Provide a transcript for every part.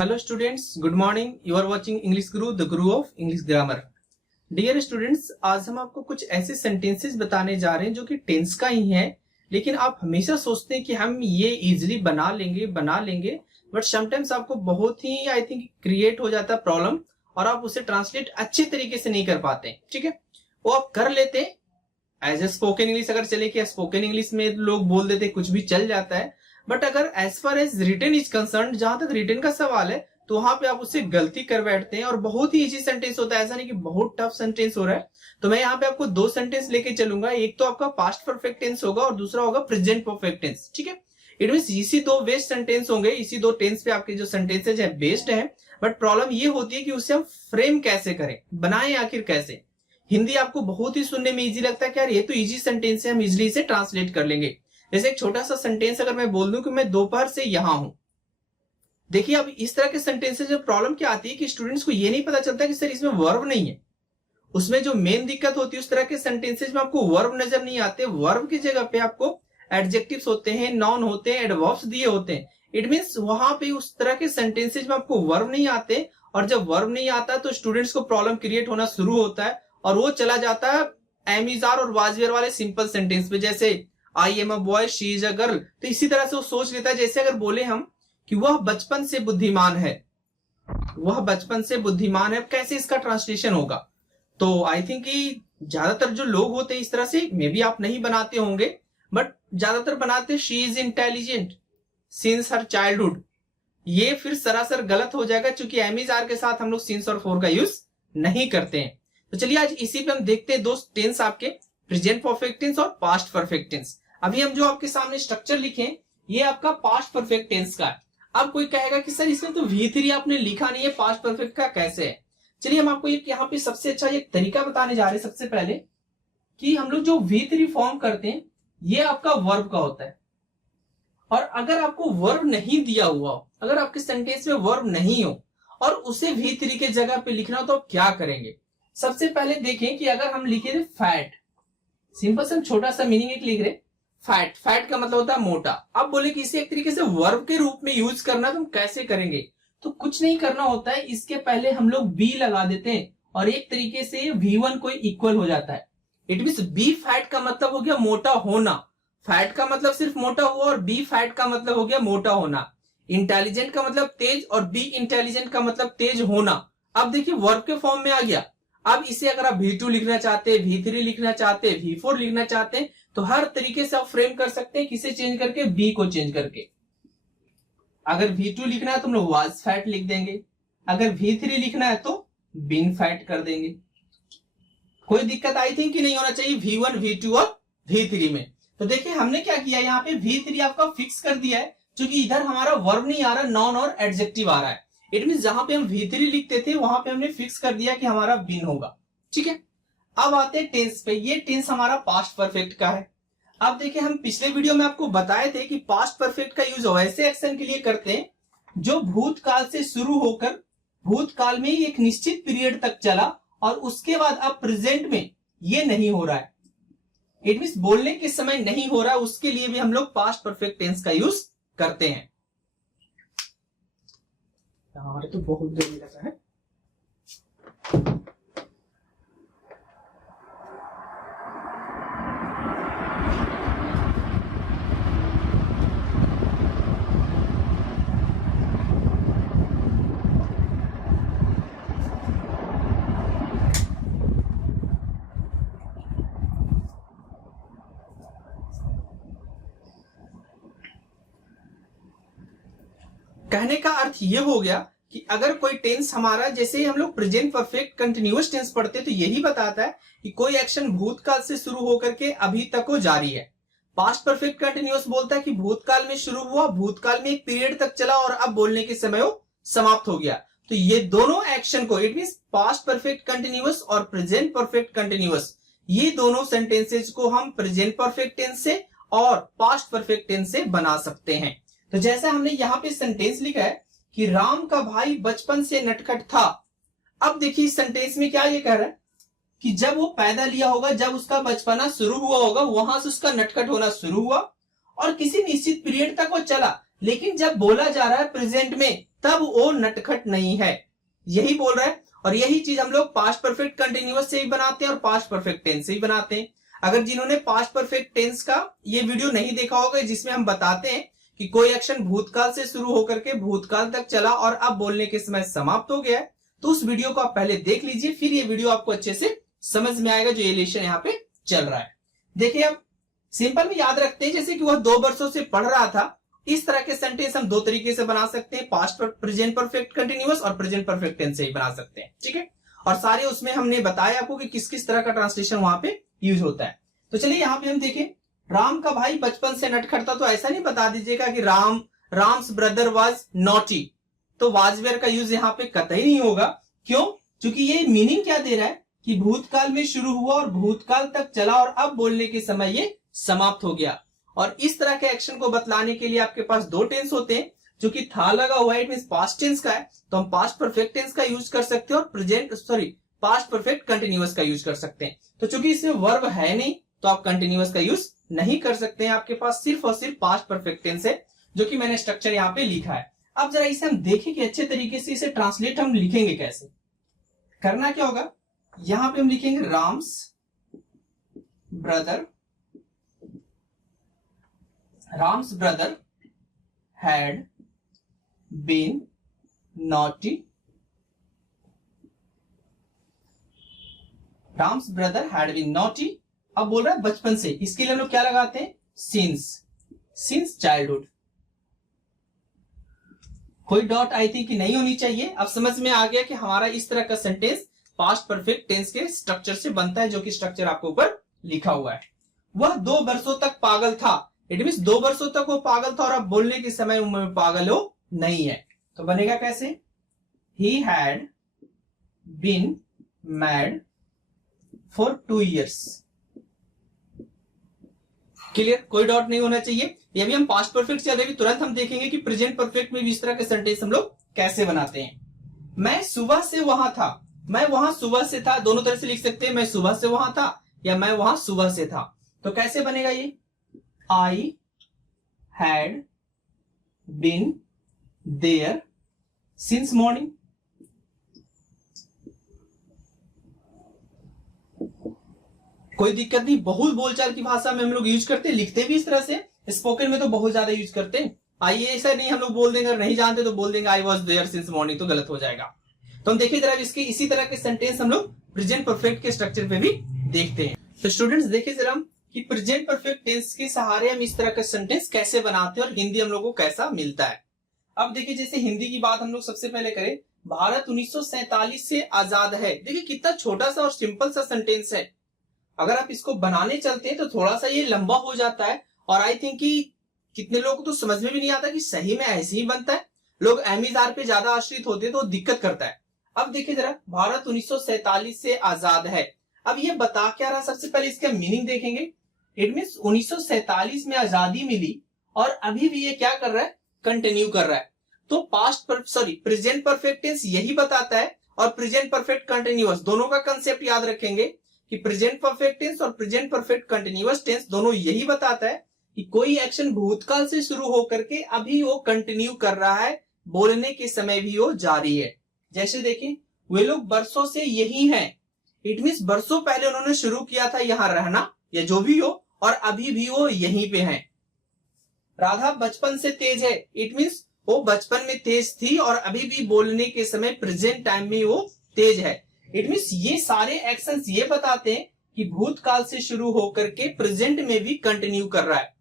Hello students, good morning. You are watching English Guru, the Guru of English Grammar. Dear students, आज हम आपको कुछ ऐसे sentences बताने जा रहे हैं जो कि टेंस का ही है, लेकिन आप हमेशा सोचते हैं कि हम ये इजीली बना लेंगे, बट समटाइम्स आपको बहुत ही आई थिंक क्रिएट हो जाता है प्रॉब्लम और आप उसे ट्रांसलेट अच्छे तरीके से नहीं कर पाते. ठीक है, वो आप कर लेते एज ए स्पोकन इंग्लिश अगर चले कि स्पोकन इंग्लिश में लोग बोल देते कुछ भी चल जाता है, बट अगर as far as written is concern, जहां तक रिटन का सवाल है तो वहां पे आप उससे गलती कर बैठते हैं और बहुत ही इजी सेंटेंस होता है. ऐसा नहीं कि बहुत टफ सेंटेंस हो रहा है. तो मैं यहाँ पे आपको दो सेंटेंस लेके चलूंगा. एक तो आपका पास्ट परफेक्ट टेंस होगा और दूसरा होगा प्रेजेंट परफेक्ट टेंस. ठीक है, इट मींस इसी दो बेस्ड सेंटेंस होंगे, इसी दो टेंस पे आपके जो सेंटेंसेज है बेस्ड है. बट प्रॉब्लम ये होती है कि उससे हम फ्रेम कैसे करें, बनाएं आखिर कैसे. हिंदी आपको बहुत ही सुनने में इजी लगता है कि यार ये तो इजी सेंटेंस है, हम इजिली इसे ट्रांसलेट कर लेंगे. जैसे एक छोटा सा सेंटेंस अगर मैं बोल दूं कि मैं दोपहर से यहां हूं. देखिए अब इस तरह के सेंटेंसेस में प्रॉब्लम क्या आती है कि स्टूडेंट्स को ये नहीं पता चलता कि सर इसमें वर्ब नहीं है. उसमें जो मेन दिक्कत होती है उस तरह के सेंटेंसेस में आपको वर्ब नजर नहीं आते. वर्ब की जगह पे आपको एडजेक्टिव्स होते हैं, नाउन होते हैं, एडवर्ब्स दिए होते हैं. इट मींस वहां पे उस तरह के सेंटेंसेस में आपको वर्ब नहीं आते, और जब वर्ब नहीं आता तो स्टूडेंट्स को प्रॉब्लम क्रिएट होना शुरू होता है और वो चला जाता है एम इज आर और वाज वेयर वाले सिंपल सेंटेंस पे. जैसे I am a boy, she is a girl. तो इसी तरह से वो सोच लेता है जैसे अगर बोले हम कि वह बचपन से बुद्धिमान है, वह बचपन से बुद्धिमान है. कैसे इसका ट्रांसलेशन होगा? तो आई थिंक कि ज्यादातर जो लोग होते हैं इस तरह से, मे बी आप नहीं बनाते होंगे बट ज्यादातर बनाते she is intelligent since her childhood. ये फिर सरासर गलत हो जाएगा क्योंकि एम इज आर के साथ हम लोग सिंस और फोर का यूज नहीं करते हैं. तो चलिए आज इसी पे हम देखते हैं दो टेंस आपके, प्रेजेंट परफेक्ट टेंस और पास्ट परफेक्ट टेंस. अभी हम जो आपके सामने स्ट्रक्चर लिखे ये आपका पास्ट परफेक्ट टेंस का है. अब कोई कहेगा कि सर इसमें तो V3 आपने लिखा नहीं है, पास्ट परफेक्ट का कैसे है? चलिए हम आपको एक यहाँ पे सबसे अच्छा एक तरीका बताने जा रहे हैं. सबसे पहले कि हम लोग जो V3 फॉर्म करते हैं ये आपका वर्ब का होता है, और अगर आपको वर्ब नहीं दिया हुआ हो, अगर आपके सेंटेंस में वर्ब नहीं हो और उसे V3 के जगह पे लिखना हो तो आप क्या करेंगे? सबसे पहले देखें कि अगर हम लिखे थे फैट, सिंपल से छोटा सा मीनिंग एक लिख रहे फैट. फैट का मतलब होता है मोटा. अब बोले कि इसे एक तरीके से वर्ब के रूप में यूज करना तो हम कैसे करेंगे? तो कुछ नहीं करना होता है, इसके पहले हम लोग बी लगा देते हैं और एक तरीके से V1 को इक्वल हो जाता है. इट मींस बी फैट का मतलब हो गया मोटा होना. फैट का मतलब सिर्फ मोटा हुआ और बी फैट का मतलब हो गया मोटा होना. इंटेलिजेंट का मतलब तेज और बी इंटेलिजेंट का मतलब तेज होना. अब देखिए वर्ब के फॉर्म में आ गया. अब इसे अगर आप V2 लिखना चाहते हैं, V3 लिखना चाहते हैं, V4 लिखना चाहते हैं तो हर तरीके से आप फ्रेम कर सकते हैं. किसे चेंज करके? बी को चेंज करके. अगर V2 लिखना है तो हम लोग वाज फैट लिख देंगे, अगर V3 लिखना है तो बीन फैट कर देंगे. कोई दिक्कत आई थिंक कि नहीं होना चाहिए V1, V2 और V3 में. तो देखिए हमने क्या किया, यहाँ पे V3 आपका फिक्स कर दिया है क्योंकि इधर हमारा वर्ब नहीं आ रहा, नॉन और एडजेक्टिव आ रहा है. इट मींस जहां पे हम V3 लिखते थे वहां पे हमने फिक्स कर दिया कि हमारा बीन होगा. ठीक है, अब आते हैं टेंस पे. ये टेंस हमारा पास्ट परफेक्ट का है. अब देखिए हम पिछले वीडियो में आपको बताए थे कि पास्ट परफेक्ट का यूज वैसे एक्शन के लिए करते हैं जो भूतकाल से शुरू होकर भूतकाल में एक निश्चित पीरियड तक चला और उसके बाद अब प्रेजेंट में ये नहीं हो रहा है. इट मींस बोलने के समय नहीं हो रहा है, उसके लिए भी हम लोग पास्ट परफेक्ट टेंस का यूज करते हैं. हमारे तो बहुत देर लगा है. कहने का अर्थ यह हो गया कि अगर कोई टेंस हमारा, जैसे हम लोग प्रेजेंट परफेक्ट कंटिन्यूअस टेंस पढ़ते हैं तो यही बताता है कि कोई एक्शन भूतकाल से शुरू होकर के अभी तक वो जारी है. पास्ट परफेक्ट कंटिन्यूअस बोलता है कि भूतकाल में शुरू हुआ, भूतकाल में एक पीरियड तक चला और अब बोलने के समय वो समाप्त हो गया. तो ये दोनों एक्शन को, it means past perfect continuous और प्रेजेंट परफेक्ट कंटिन्यूअस, ये दोनों सेंटेंसेज को हम प्रेजेंट परफेक्ट टेंस से और पास्ट परफेक्ट टेंस से बना सकते हैं. तो जैसा हमने यहाँ पे सेंटेंस लिखा है कि राम का भाई बचपन से नटखट था. अब देखिए इस सेंटेंस में क्या ये कह रहा है कि जब वो पैदा लिया होगा, जब उसका बचपना शुरू हुआ होगा, वहां से उसका नटखट होना शुरू हुआ और किसी निश्चित पीरियड तक वो चला. लेकिन जब बोला जा रहा है प्रेजेंट में तब वो नटखट नहीं है, यही बोल रहा है। और यही चीज हम लोग पास्ट परफेक्ट कंटिन्यूअस से भी बनाते हैं और पास्ट परफेक्ट टेंस से भी बनाते हैं। अगर जिन्होंने पास्ट परफेक्ट टेंस का ये वीडियो नहीं देखा होगा जिसमें हम बताते हैं कि कोई एक्शन भूतकाल से शुरू होकर के भूतकाल तक चला और अब बोलने के समय समाप्त हो गया है, तो उस वीडियो को आप पहले देख लीजिए, फिर ये वीडियो आपको अच्छे से समझ में आएगा जो ये रिलेशन यहाँ पे चल रहा है। देखिए अब सिंपल में याद रखते हैं, जैसे कि वह 2 वर्षों से पढ़ रहा था, इस तरह के सेंटेंस हम 2 तरीके से बना सकते हैं, पास्ट प्रेजेंट परफेक्ट कंटिन्यूअस और प्रेजेंट परफेक्ट टेंस से ही बना सकते हैं। ठीक है, और सारे उसमें हमने बताया आपको कि किस किस तरह का ट्रांसलेशन वहां पे यूज होता है। तो चलिए यहाँ पे हम देखें, राम का भाई बचपन से नटखट था, तो ऐसा नहीं बता दीजिएगा कि राम्स ब्रदर वाज नॉटी, तो वाज वेयर का यूज यहाँ पे कतई नहीं होगा। क्यों? क्योंकि ये मीनिंग क्या दे रहा है कि भूतकाल में शुरू हुआ और भूतकाल तक चला और अब बोलने के समय ये समाप्त हो गया। और इस तरह के एक्शन को बतलाने के लिए आपके पास 2 टेंस होते हैं, जो कि था लगा हुआ है, इट मींस पास्ट टेंस का है, तो हम पास्ट परफेक्ट टेंस का यूज कर सकते हैं और पास्ट परफेक्ट कंटिन्यूअस का यूज कर सकते हैं। तो चूंकि इसमें वर्ब है नहीं तो आप कंटिन्यूअस का यूज नहीं कर सकते हैं, आपके पास सिर्फ और सिर्फ पास्ट परफेक्ट टेंस है, जो कि मैंने स्ट्रक्चर यहाँ पे लिखा है। अब जरा इसे हम देखें कि अच्छे तरीके से इसे ट्रांसलेट हम लिखेंगे कैसे। करना क्या होगा, यहां पे हम लिखेंगे Ram's brother had been naughty. Ram's brother had been naughty, अब बोल रहा है बचपन से, इसके लिए हम लोग क्या लगाते हैं, सिंस चाइल्डहुड। कोई डॉट आई थिंक नहीं होनी चाहिए। अब समझ में आ गया कि हमारा इस तरह का सेंटेंस पास्ट परफेक्ट टेंस के स्ट्रक्चर से बनता है, जो कि स्ट्रक्चर आपको ऊपर लिखा हुआ है। वह 2 वर्षों तक पागल था, इट मींस 2 वर्षों तक वो पागल था और अब बोलने के समय उम्र में पागल हो नहीं है। तो बनेगा कैसे, he had been mad for 2 years। Clear, कोई डॉट नहीं होना चाहिए। ये भी हम पास्ट परफेक्ट चल रहे, तुरंत हम देखेंगे कि प्रेजेंट परफेक्ट में भी इस तरह के सेंटेंस हम लोग कैसे बनाते हैं। मैं सुबह से वहां था, मैं वहां सुबह से था, दोनों तरह से लिख सकते हैं, मैं सुबह से वहां था या मैं वहां सुबह से था। तो कैसे बनेगा ये, I had been there since morning. कोई दिक्कत नहीं, बहुत बोलचाल की भाषा में हम लोग यूज करते हैं, लिखते भी इस तरह से, स्पोकन में तो बहुत ज्यादा यूज करते हैं। आइए ऐसा नहीं हम लोग बोल देंगे, नहीं जानते तो बोल देंगे I was there since morning, तो गलत हो जाएगा। तो हम देखिए जरा इसके इसी तरह के सेंटेंस हम लोग प्रेजेंट परफेक्ट के स्ट्रक्चर पे भी देखते हैं। तो स्टूडेंट्स देखिए जरा कि प्रेजेंट परफेक्ट टेंस के सहारे हम इस तरह का सेंटेंस कैसे बनाते हैं और हिंदी हम लोग को कैसा मिलता है। अब देखिए जैसे हिंदी की बात हम लोग सबसे पहले करें, भारत 1947 से आजाद है। देखिए कितना छोटा सा और सिंपल सा सेंटेंस है। अगर आप इसको बनाने चलते हैं तो थोड़ा सा ये लंबा हो जाता है और आई थिंक कि कितने लोग तो समझ में भी नहीं आता कि सही में ऐसे ही बनता है। लोग एमिजार पे ज्यादा आश्रित होते हैं तो दिक्कत करता है। अब देखिए जरा, भारत 1947 से आजाद है, अब ये बता क्या रहा, सबसे पहले इसका मीनिंग देखेंगे। इट मींस 1947 में आजादी मिली और अभी भी ये क्या कर रहा है, कंटिन्यू कर रहा है। तो प्रेजेंट परफेक्ट टेंस यही बताता है और प्रेजेंट परफेक्ट कंटिन्यूअस दोनों का कंसेप्ट याद रखेंगे कि प्रेजेंट परफेक्ट टेंस और प्रेजेंट परफेक्ट कंटिन्यूअस टेंस दोनों यही बताता है कि कोई एक्शन भूतकाल से शुरू होकर के अभी वो कंटिन्यू कर रहा है, बोलने के समय भी वो जारी है। जैसे देखें, वे लोग बरसों से यही हैं, इट मींस बरसों पहले उन्होंने शुरू किया था यहां रहना या जो भी हो और अभी भी वो यहीं पे हैं। राधा बचपन से तेज है, इट मींस वो बचपन में तेज थी और अभी भी बोलने के समय प्रेजेंट टाइम में वो तेज है। इट मींस ये सारे एक्शंस ये बताते हैं कि भूतकाल से शुरू होकर के प्रेजेंट में भी कंटिन्यू कर रहा है।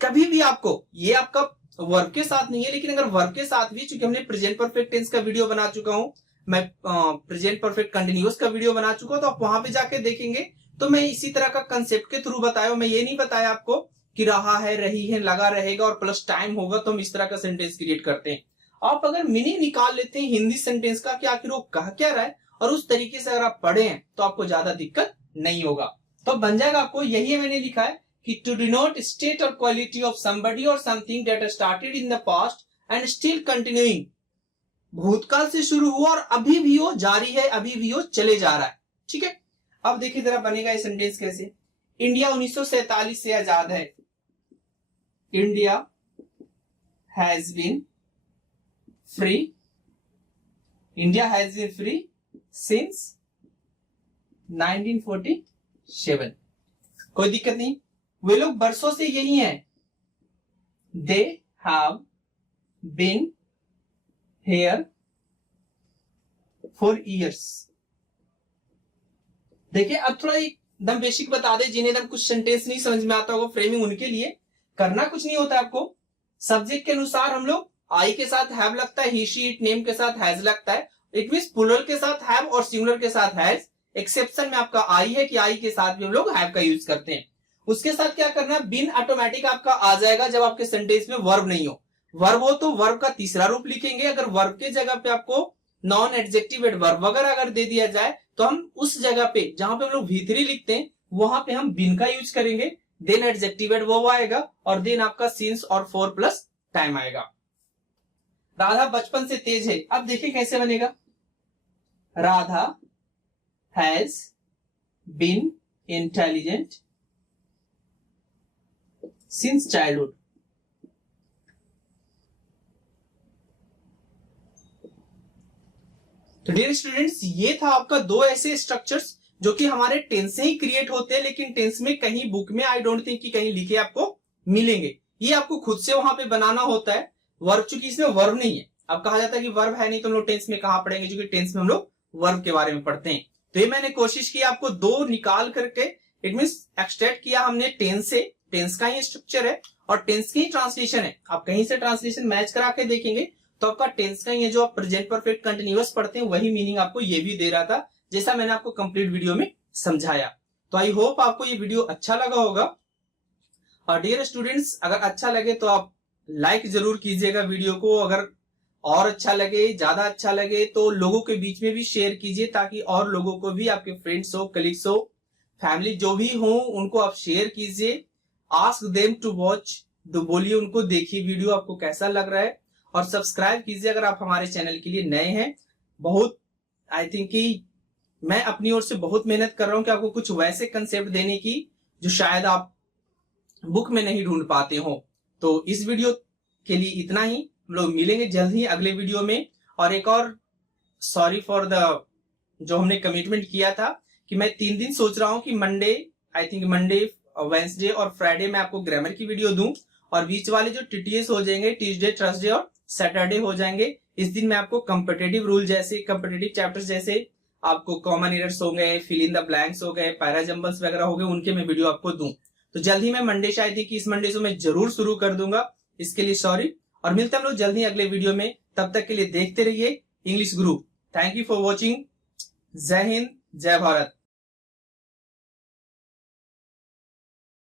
कभी भी आपको, ये आपका वर्ब के साथ नहीं है, लेकिन अगर वर्ब के साथ भी, चूंकि हमने प्रेजेंट परफेक्ट टेंस का वीडियो बना चुका हूं, मैं प्रेजेंट परफेक्ट कंटिन्यूअस का वीडियो बना चुका हूं, तो आप वहां पे जाके देखेंगे तो मैं इसी तरह का कंसेप्ट के थ्रू बताया। मैं ये नहीं बताया आपको कि रहा है, रही है, लगा रहेगा और प्लस टाइम होगा तो हम इस तरह का सेंटेंस क्रिएट करते हैं। आप अगर मीनिंग निकाल लेते हैं हिंदी सेंटेंस का कि आखिर वो कह क्या रहा है और उस तरीके से अगर आप पढ़े हैं तो आपको ज्यादा दिक्कत नहीं होगा। तो बन जाएगा आपको, यही मैंने लिखा है कि टू डिनोट स्टेट और क्वालिटी ऑफ समबडी और something that started in the past and still continuing. भूतकाल से शुरू हुआ और अभी भी वो जारी है, अभी भी वो चले जा रहा है। ठीक है, अब देखिए जरा बनेगा ये सेंटेंस कैसे। इंडिया 1947 से आजाद है, India has been free, India has been free since 1947। कोई दिक्कत नहीं, वे लोग बरसों से यही हैं। They have been here for years. देखिए अब थोड़ा एकदम बेसिक बता दे, जिन्हें एकदम कुछ सेंटेंस नहीं समझ में आता होगा, फ्रेमिंग उनके लिए करना कुछ नहीं होता आपको। सब्जेक्ट के अनुसार हम लोग आई के साथ हैव लगता है, ही शी इट, नेम के साथ हैज लगता है। इट मींस प्लूरल के साथ हैव और सिंगुलर के साथ हैज। एक्सेप्शन में आपका आई है कि आई के साथ भी हम लोग हैव का यूज करते हैं। उसके साथ क्या करना है, बीन ऑटोमेटिक आपका आ जाएगा जब आपके सेंटेंस में वर्ब नहीं हो। वर्ब हो तो वर्ब का तीसरा रूप लिखेंगे। अगर वर्ब के जगह पे आपको नॉन एडजेक्टिव वर्ब वगैरह अगर दे दिया जाए तो हम उस जगह पे जहां पे हम लोग V3 लिखते हैं वहां पे हम बीन का यूज करेंगे। देन एडजेक्टिव वर्ब आएगा और देन आपका सिंस और फॉर प्लस टाइम आएगा। राधा बचपन से तेज है, अब देखिए कैसे बनेगा। Radha has been intelligent since childhood. तो डियर स्टूडेंट्स, ये था आपका दो ऐसे स्ट्रक्चर्स जो कि हमारे टेंस से ही क्रिएट होते हैं, लेकिन टेंस में कहीं बुक में आई डोंट थिंक कि कहीं लिखे आपको मिलेंगे। ये आपको खुद से वहां पे बनाना होता है। वर्ब, चूंकि इसमें वर्ब नहीं है, अब कहा जाता है कि वर्ब है नहीं तो हम लोग टेंस में कहां पढ़ेंगे, क्योंकि टेंस में हम लोग वर्ब के बारे में पढ़ते हैं। तो ये मैंने कोशिश की आपको दो निकाल करके, इट मींस एक्सट्रैक्ट किया हमने टेंस से। टेंस का ही स्ट्रक्चर है और टेंस की ही ट्रांसलेशन है। आप कहीं से ट्रांसलेशन मैच करा के देखेंगे तो आपका टेंस का ही है, जो आप प्रेजेंट परफेक्ट कंटिन्यूअस पढ़ते हैं वही मीनिंग आपको ये भी दे रहा था, जैसा मैंने आपको कंप्लीट वीडियो में समझाया। तो आई होप आपको ये वीडियो अच्छा लगा होगा। और डियर स्टूडेंट्स, अगर अच्छा लगे तो आप लाइक जरूर कीजिएगा वीडियो को। अगर और अच्छा लगे, ज्यादा अच्छा लगे तो लोगों के बीच में भी शेयर कीजिए, ताकि और लोगों को भी, आपके फ्रेंड्स हो, कलीग्स हो, फैमिली जो भी हो, उनको आप शेयर कीजिए। आस्क देम टू वॉच, तो बोलिए उनको, देखिए वीडियो आपको कैसा लग रहा है। और सब्सक्राइब कीजिए अगर आप हमारे चैनल के लिए नए हैं। बहुत आई थिंक कि मैं अपनी ओर से बहुत मेहनत कर रहा हूं कि आपको कुछ वैसे कंसेप्ट देने की जो शायद आप बुक में नहीं ढूंढ पाते हो। तो इस वीडियो के लिए इतना ही। हम लोग मिलेंगे जल्द ही अगले वीडियो में। और एक और सॉरी फॉर द जो हमने कमिटमेंट किया था कि मैं 3 दिन सोच रहा हूं कि मंडे, वेंसडे और फ्राइडे में आपको ग्रामर की वीडियो दूं, और बीच वाले जो टीटीएस हो जाएंगे ट्यूसडे, थर्सडे और सैटरडे हो जाएंगे। इस दिन मैं आपको कंपिटेटिव रूल जैसे, कंपिटेटिव चैप्टर्स जैसे आपको कॉमन एरर्स हो गए, फिल इन द ब्लैंक्स हो गए, पैरा जंबल्स वगैरह हो गए, उनके मैं वीडियो आपको दूं। तो जल्द ही मैं मंडे, शायद ही कि इस मंडे से मैं जरूर शुरू कर दूंगा। इसके लिए सॉरी। और मिलते हैं हम लोग जल्द ही अगले वीडियो में। तब तक के लिए देखते रहिए English Guru. Thank you for watching. जय हिंद, जय भारत।